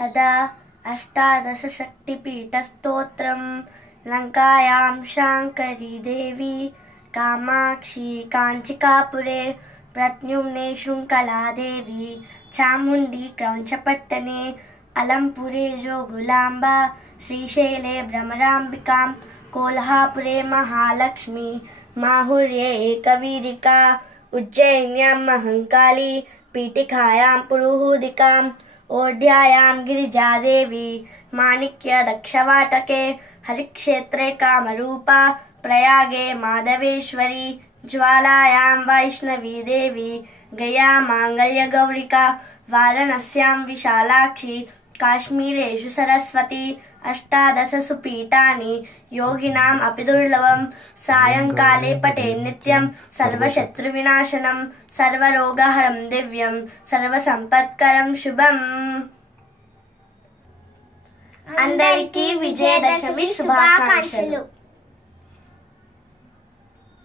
अदा अष्टादशशक्तिपीठस्तोत्रं लङ्कायां शाङ्करी देवी, कामाक्षी, काञ्चिकापुरे, प्रत्युम्ने शृङ्खलादेवी, चामुण्डी, क्रौञ्चपट्टने, अलम्पुरे, जोगुलाम्बा, श्रीशैले, भ्रमराम्बिकां, कोल्हापुरे, महालक्ष्मी, माहुर्ये, एकवीरिका, उज्जयिन्यां, महङ्काली पीठिकायां पुरुहूदिकाम् ओढ्यायां गिरिजादेवी माणिक्यदक्षवाटके हरिक्षेत्रे कामरूपा प्रयागे माधवेश्वरी ज्वालायां वैष्णवी देवी गया माङ्गल्यगौरिका वाराणस्यां विशालाक्षी కాశ్మీరేషు సరస్వతి అష్టాదశ సుపీఠాని యోగినాం అపి దుర్లభం సాయంకాలే పటే నిత్యం సర్వశత్రు వినాశనం సర్వరోగహరం దివ్యం సర్వసంపత్కరం శుభం అందరికీ విజయదశమి శుభాకాంక్షలు।